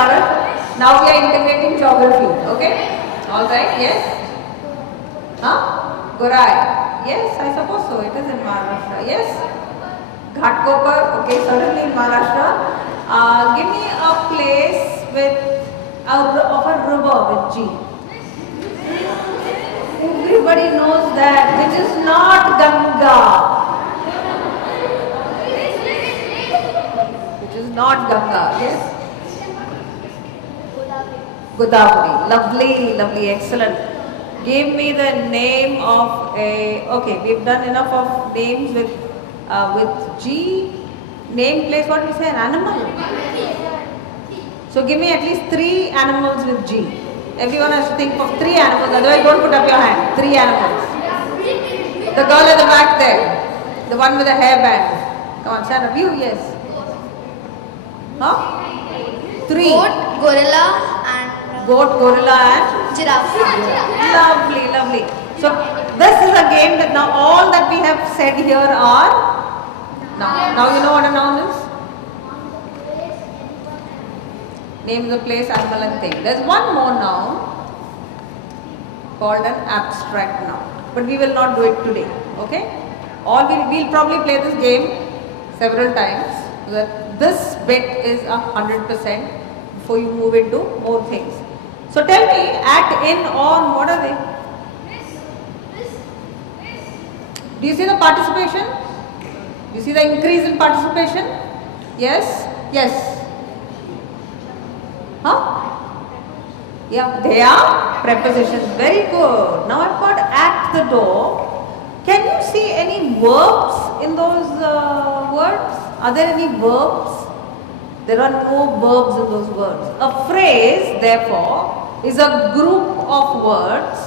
Maharashtra. Now we are integrating geography. Okay? Alright, yes? Huh? Gorai. Yes, I suppose so. It is in Maharashtra. Yes? Ghatkopar. Okay, certainly in Maharashtra. Give me a place with of a river with G. Everybody knows that, which is not Ganga. Which is not Ganga, yes? Godavari. Lovely, lovely, excellent. Give me the name of a, okay, we've done enough of names with G. Name, place, what we say, an animal? So give me at least 3 animals with G. Everyone has to think of 3 animals, otherwise don't put up your hand. 3 animals. The girl at the back there. The one with the hairband. Come on, stand up. You, yes. Huh? 3. Goat, gorilla and... Goat, gorilla and? Giraffe. Lovely, lovely. So this is a game that now all that we have said here are noun. Now you know what a noun is? Name the place, animal and thing. There's one more noun called an abstract noun. But we will not do it today. Okay? Or we'll probably play this game several times. So that this bit is 100% before you move into more things. So tell me, at, in, on, what are they? Do you see the participation? Do you see the increase in participation? Yes? Yes. Huh? Yeah, they are prepositions. Very good. Now I've got at the door. Can you see any verbs in those words? Are there any verbs? There are no verbs in those words. A phrase, therefore, is a group of words.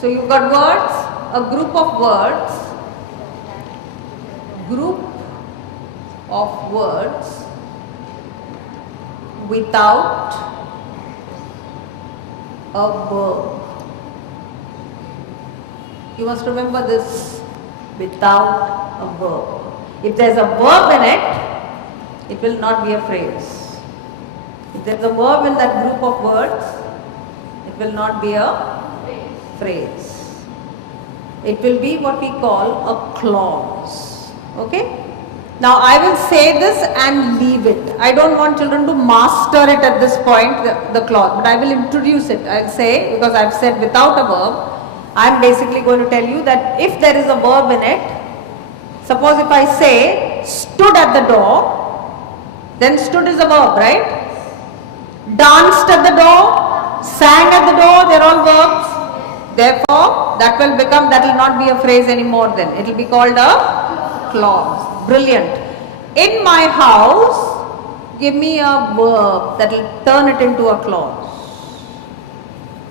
So you've got words, a group of words, without a verb. You must remember this, without a verb. If there's a verb in it, it will not be a phrase. If there's a verb in that group of words, it will not be a phrase. It will be what we call a clause. Okay? Now I will say this and leave it. I don't want children to master it at this point, the clause, but I will introduce it. I'll say, because I've said without a verb, I'm basically going to tell you that if there is a verb in it, suppose if I say stood at the door, then stood is a verb, right? Danced at the door, sang at the door, they're all verbs. Therefore, that will not be a phrase anymore then. It will be called a clause. Brilliant. In my house, give me a verb that will turn it into a clause.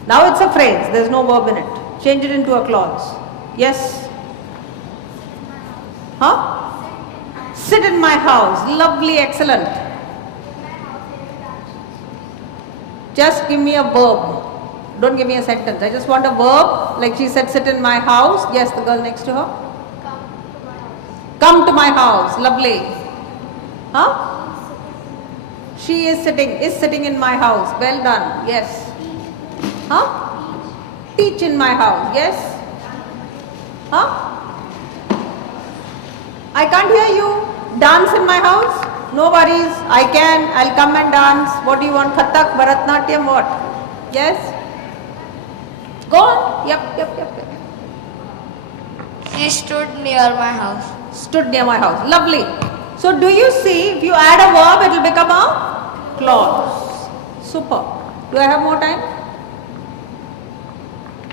Now it's a phrase, there's no verb in it. Change it into a clause. Yes? Huh? Sit in my house. Lovely, excellent. Just give me a verb. Don't give me a sentence. I just want a verb. Like she said, sit in my house. Yes, the girl next to her. Come to my house. Lovely. Huh? She is sitting in my house. Well done. Yes. Huh? Teach in my house. Yes. Huh? I can't hear you. Dance in my house? No worries. I'll come and dance. What do you want? Kathak, Bharatnatyam, what? Yes? Go on. Yep. She stood near my house. Stood near my house. Lovely. So do you see, if you add a verb, it will become a clause. Super. Do I have more time?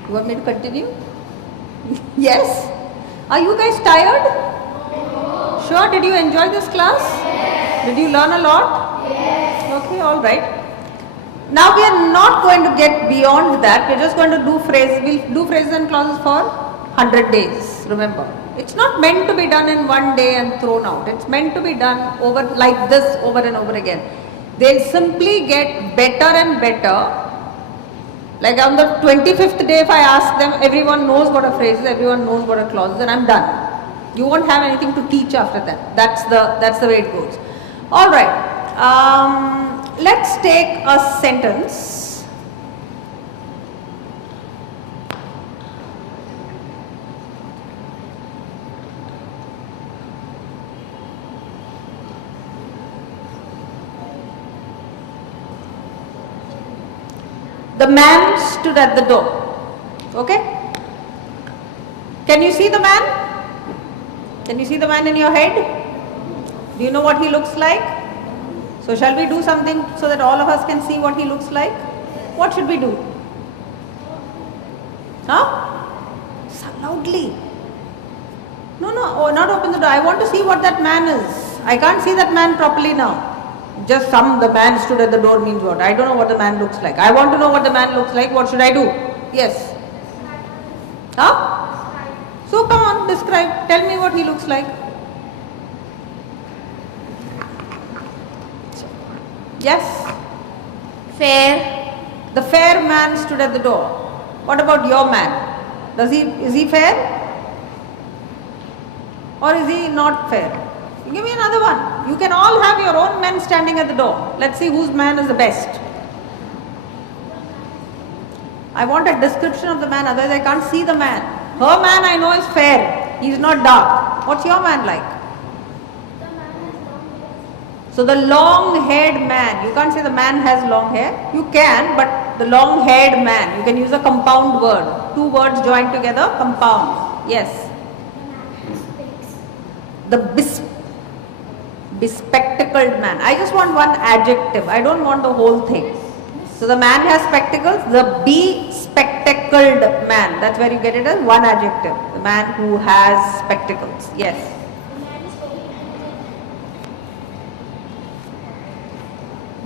You want me to continue? Yes? Are you guys tired? Sure. Did you enjoy this class? Yes. Did you learn a lot? Yes. Okay, all right. Now we are not going to get beyond that. We are just going to do phrases. We'll do phrases and clauses for 100 days. Remember, it's not meant to be done in one day and thrown out. It's meant to be done over like this over and over again. They'll simply get better and better. Like on the 25th day, if I ask them, everyone knows what a phrase is, everyone knows what a clause is, then I'm done. You won't have anything to teach after that. That's the way it goes. All right. Let's take take a sentence. The man stood at the door. Okay? Can you see the man? Can you see the man in your head? Do you know what he looks like? So shall we do something so that all of us can see what he looks like? What should we do? Huh? So loudly. No, not open the door. I want to see what that man is. I can't see that man properly now. Just the man stood at the door means what? I don't know what the man looks like. I want to know what the man looks like. What should I do? Yes. Huh? So come on, describe. Tell me what he looks like. Yes? Fair. The fair man stood at the door. What about your man? Is he fair? Or is he not fair? Give me another one. You can all have your own men standing at the door. Let's see whose man is the best. I want a description of the man, otherwise I can't see the man. Her man I know is fair. He is not dark. What's your man like? So the long-haired man, you can't say the man has long hair. You can, but the long-haired man, you can use a compound word. Two words joined together, compound. Yes. The bespectacled man. I just want one adjective. I don't want the whole thing. So the man has spectacles. The bespectacled man. That's where you get it as one adjective. The man who has spectacles. Yes.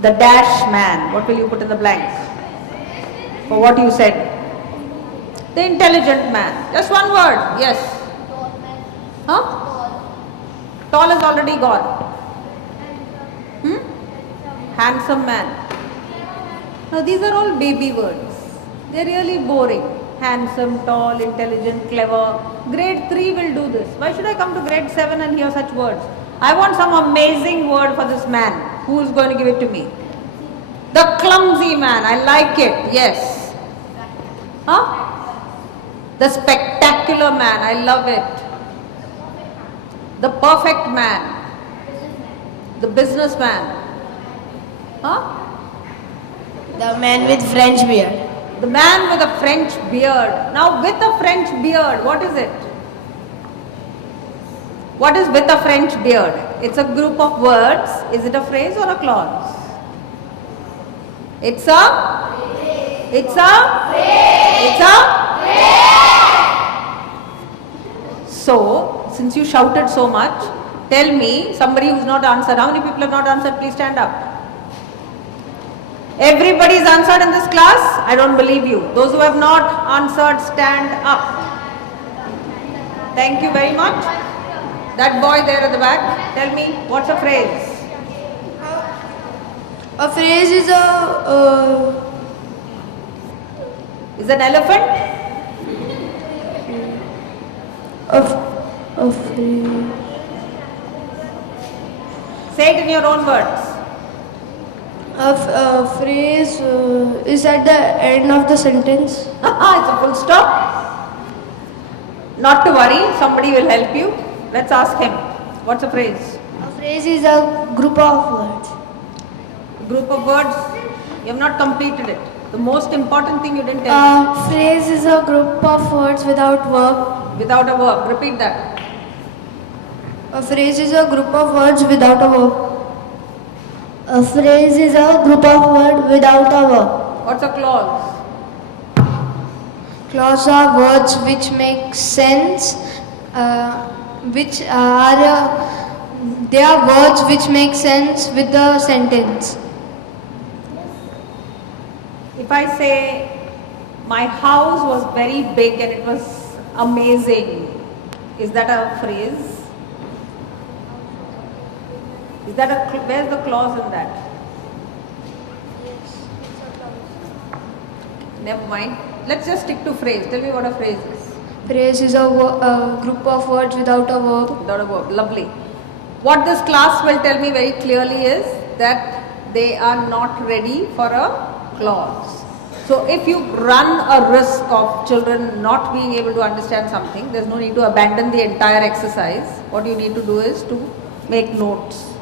The dash man. What will you put in the blank? For what you said. The intelligent man. Just one word. Yes. Huh? Tall is already gone. Handsome man. Now these are all baby words. They are really boring. Handsome, tall, intelligent, clever. Grade 3 will do this. Why should I come to grade 7 and hear such words? I want some amazing word for this man. Who is going to give it to me? The clumsy man. I like it. Yes. Huh? The spectacular man. I love it. The perfect man. The businessman. Huh? The man with French beard. The man with a French beard. Now with a French beard, what is it? What is with a French beard? It's a group of words. Is it a phrase or a clause? It's a So, since you shouted so much, tell me, somebody who's not answered, how many people have not answered? Please stand up. Everybody is answered in this class? I don't believe you. Those who have not answered, stand up. Thank you very much. That boy there at the back, tell me, what's a phrase? A phrase is Is an elephant? a phrase. Say it in your own words. A phrase is at the end of the sentence. It's a full stop. Not to worry, somebody will help you. Let's ask him. What's a phrase? A phrase is a group of words. A group of words. You have not completed it. The most important thing you didn't tell me. A phrase is a group of words without verb. Without a verb. Repeat that. A phrase is a group of words without a verb. A phrase is a group of words without a verb. What's a clause? Clause are words which make sense, they are words which make sense with the sentence. If I say, my house was very big and it was amazing, is that a phrase? Is that where's the clause in that? Never mind. Let's just stick to phrase. Tell me what a phrase is. Phrase is a group of words without a verb. Without a verb. Lovely. What this class will tell me very clearly is that they are not ready for a clause. So if you run a risk of children not being able to understand something, there's no need to abandon the entire exercise. What you need to do is to make notes.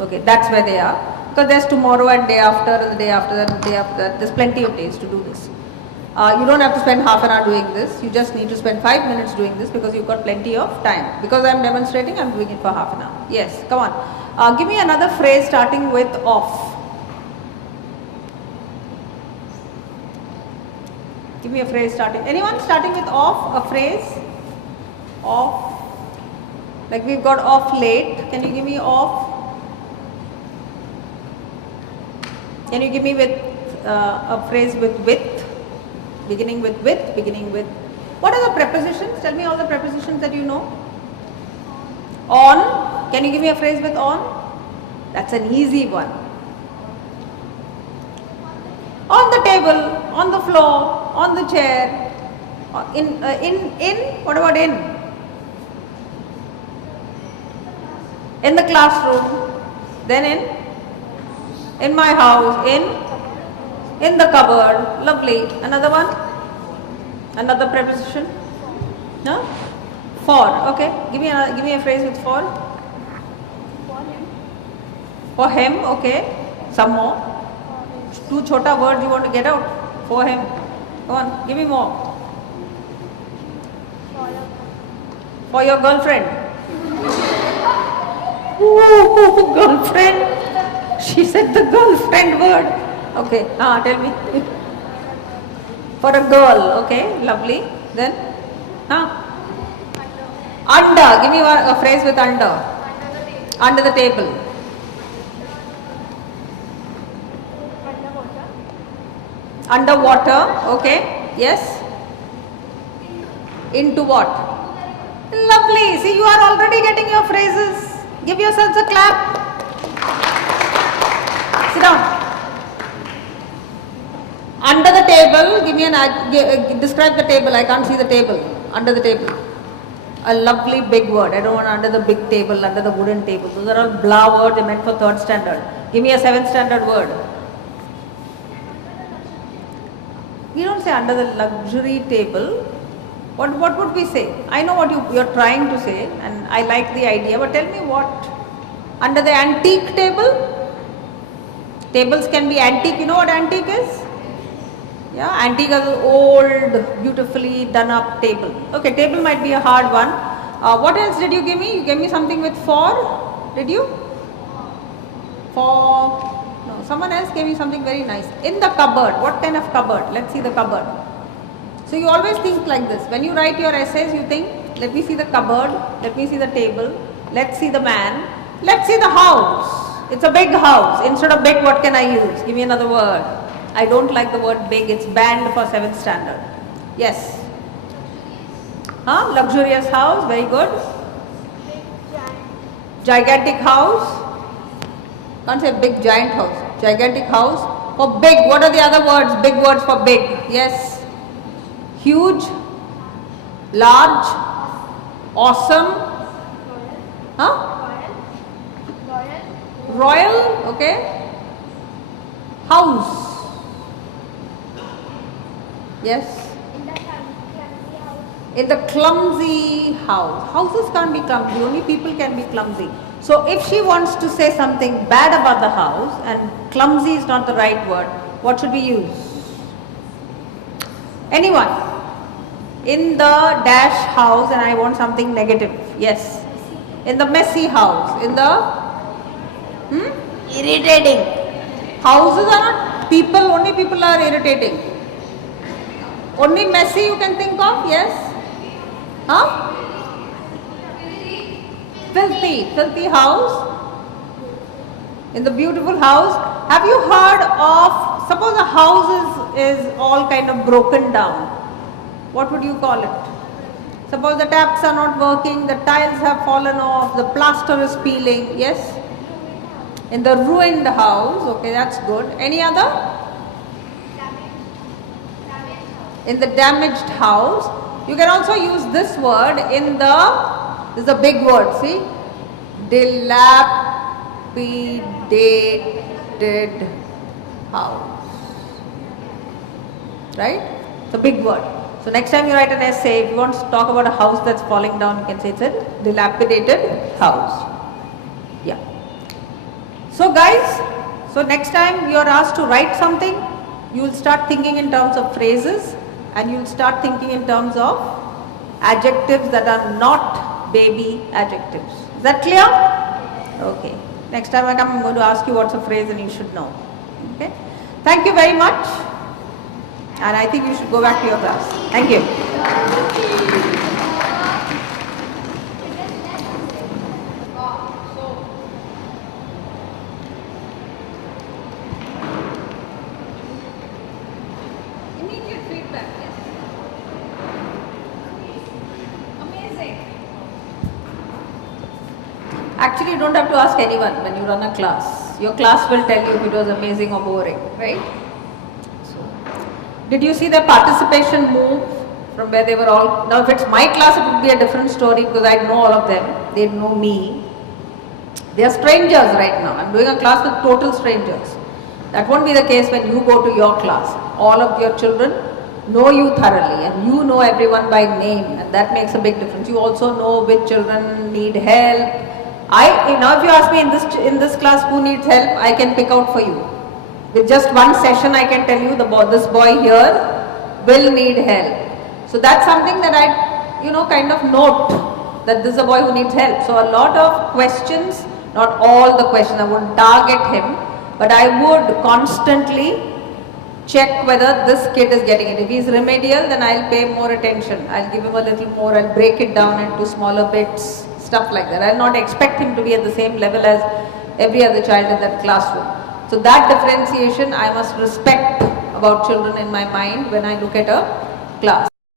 Okay, that's where they are. Because there's tomorrow and day after and the day after that and the day after that. There's plenty of days to do this. You don't have to spend half an hour doing this. You just need to spend 5 minutes doing this because you've got plenty of time. Because I'm demonstrating, I'm doing it for half an hour. Yes, come on. Give me another phrase starting with off. Give me a phrase starting. Anyone starting with off? A phrase? Off. Like we've got off late. Can you give me off? Can you give me with a phrase with? Beginning with, beginning with. What are the prepositions? Tell me all the prepositions that you know. On. Can you give me a phrase with on? That's an easy one. On the table, on the floor, on the chair, in, what about in? In the classroom, then in my house, in the cupboard, lovely. Another one? Another preposition? No? For, okay. Give me a phrase with for. For him, okay. Some more. 2 chota words you want to get out. For him. Go on, give me more. For your girlfriend. Ooh, girlfriend. She said the girlfriend word. Okay, tell me. For a girl, okay, lovely. Then, under. Give me a phrase with under. Under the table. Underwater, okay, yes. Into what? Lovely. See, you are already getting your phrases. Give yourselves a clap. Sit down. Under the table, give me describe the table. I can't see the table. Under the table. A lovely big word. I don't want under the big table, under the wooden table. Those are all blah words meant for 3rd standard. Give me a 7th standard word. We don't say under the luxury table. What would we say? I know what you're trying to say and I like the idea, but tell me what? Under the antique table? Tables can be antique. You know what antique is? Yeah, antique is an old, beautifully done up table. Okay, table might be a hard one. What else did you give me? You gave me something with for, did you? For, no, someone else gave me something very nice. In the cupboard, what kind of cupboard? Let's see the cupboard. So you always think like this. When you write your essays, you think, let me see the cupboard, let me see the table, let's see the man, let's see the house. It's a big house. Instead of big, what can I use? Give me another word. I don't like the word big, it's banned for 7th standard. Yes. Luxurious house, very good. Gigantic house. Can't say big giant house. Gigantic house. For big, what are the other words? Big words for big. Yes. Huge. Large. Awesome. Royal. Okay. House. Yes. In the clumsy house. Houses can't be clumsy, only people can be clumsy. So if she wants to say something bad about the house and clumsy is not the right word, what should we use? Anyone? In the dash house and I want something negative. Yes. In the messy house. In the irritating. Houses are not people, only people are irritating. Only messy you can think of, yes? Filthy house. In the beautiful house. Have you heard of, suppose a house is all kind of broken down. What would you call it? Suppose the taps are not working, the tiles have fallen off, the plaster is peeling, yes? In the ruined house, okay, that's good. Any other? In the damaged house. You can also use this word in the, this is a big word, see? Dilapidated dilapidated house. Right? It's a big word. So next time you write an essay, if you want to talk about a house that's falling down, you can say it's a dilapidated house. Yeah. So guys, so next time you are asked to write something, you will start thinking in terms of phrases and you will start thinking in terms of adjectives that are not baby adjectives. Is that clear? Okay. Next time I come, I'm going to ask you what's a phrase and you should know. Okay. Thank you very much. And I think you should go back to your class. Thank you. Immediate feedback, yes. Amazing. Actually, you don't have to ask anyone when you run a class. Your class will tell you if it was amazing or boring, right? Did you see their participation move from where they were all? Now if it's my class, it would be a different story because I know all of them. They know me. They are strangers right now. I'm doing a class with total strangers. That won't be the case when you go to your class. All of your children know you thoroughly and you know everyone by name, and that makes a big difference. You also know which children need help. Now if you ask me in this class who needs help, I can pick out for you. With just one session, I can tell you this boy here will need help. So that's something that I, kind of note that this is a boy who needs help. So a lot of questions, not all the questions, I wouldn't target him, but I would constantly check whether this kid is getting it. If he's remedial, then I'll pay more attention. I'll give him a little more, I'll break it down into smaller bits, stuff like that. I'll not expect him to be at the same level as every other child in that classroom. So that differentiation I must respect about children in my mind when I look at a class.